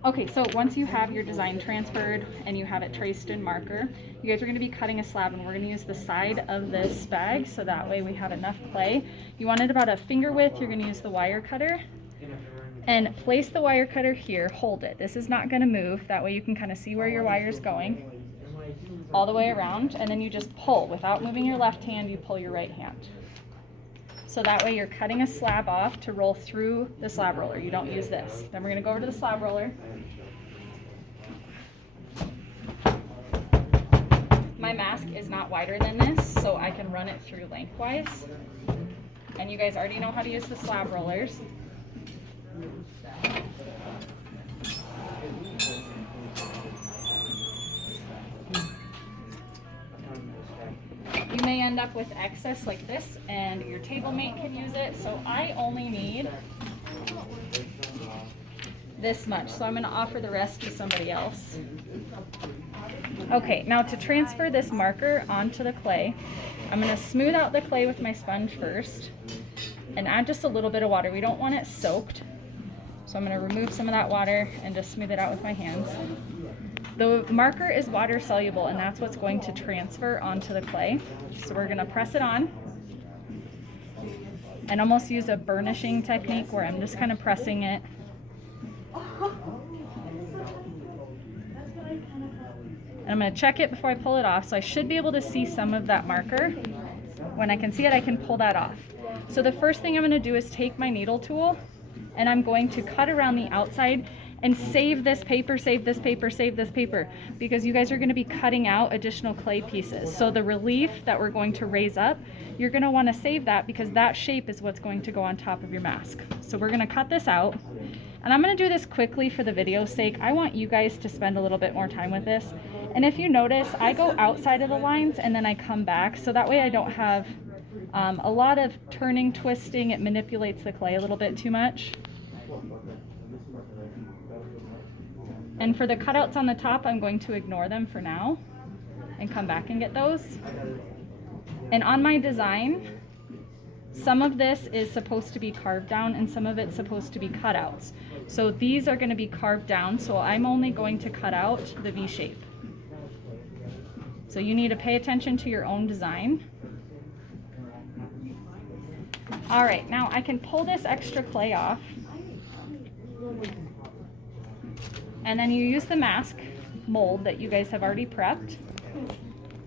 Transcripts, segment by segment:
Okay, so once you have your design transferred and you have it traced in marker, you guys are going to be cutting a slab, and we're going to use the side of this bag so that way we have enough clay. You want it about a finger width. You're going to use the wire cutter and place the wire cutter here. Hold it. This is not going to move. That way you can kind of see where your wire is going all the way around, and then you just pull. Without moving your left hand, you pull your right hand. So that way you're cutting a slab off to roll through the slab roller. You don't use this. Then we're going to go over to the slab roller. My mask is not wider than this, so I can run it through lengthwise. And you guys already know how to use the slab rollers. You may end up with excess like this, and your table mate can use it. So I only need this much, so I'm going to offer the rest to somebody else. Okay, now to transfer this marker onto the clay, I'm going to smooth out the clay with my sponge first and add just a little bit of water. We don't want it soaked, so I'm going to remove some of that water and just smooth it out with my hands. The marker is water soluble, and that's what's going to transfer onto the clay. So we're going to press it on and almost use a burnishing technique where I'm just kind of pressing it. And I'm going to check it before I pull it off, so I should be able to see some of that marker. When I can see it, I can pull that off. So the first thing I'm going to do is take my needle tool, and I'm going to cut around the outside and save this paper, save this paper, save this paper, because you guys are going to be cutting out additional clay pieces. So the relief that we're going to raise up, you're going to want to save that, because that shape is what's going to go on top of your mask. So we're going to cut this out, and I'm going to do this quickly for the video's sake. I want you guys to spend a little bit more time with this. And if you notice, I go outside of the lines and then I come back, so that way I don't have a lot of turning, twisting. It manipulates the clay a little bit too much. And for the cutouts on the top, I'm going to ignore them for now and come back and get those. And on my design, some of this is supposed to be carved down and some of it's supposed to be cutouts. So these are going to be carved down, so I'm only going to cut out the V shape. So you need to pay attention to your own design. All right, now I can pull this extra clay off. And then you use the mask mold that you guys have already prepped.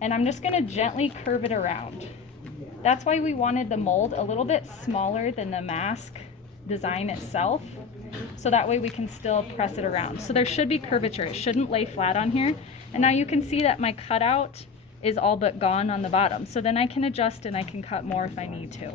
And I'm just going to gently curve it around. That's why we wanted the mold a little bit smaller than the mask design itself, so that way we can still press it around. So there should be curvature. It shouldn't lay flat on here. And now you can see that my cutout is all but gone on the bottom. So then I can adjust and I can cut more if I need to.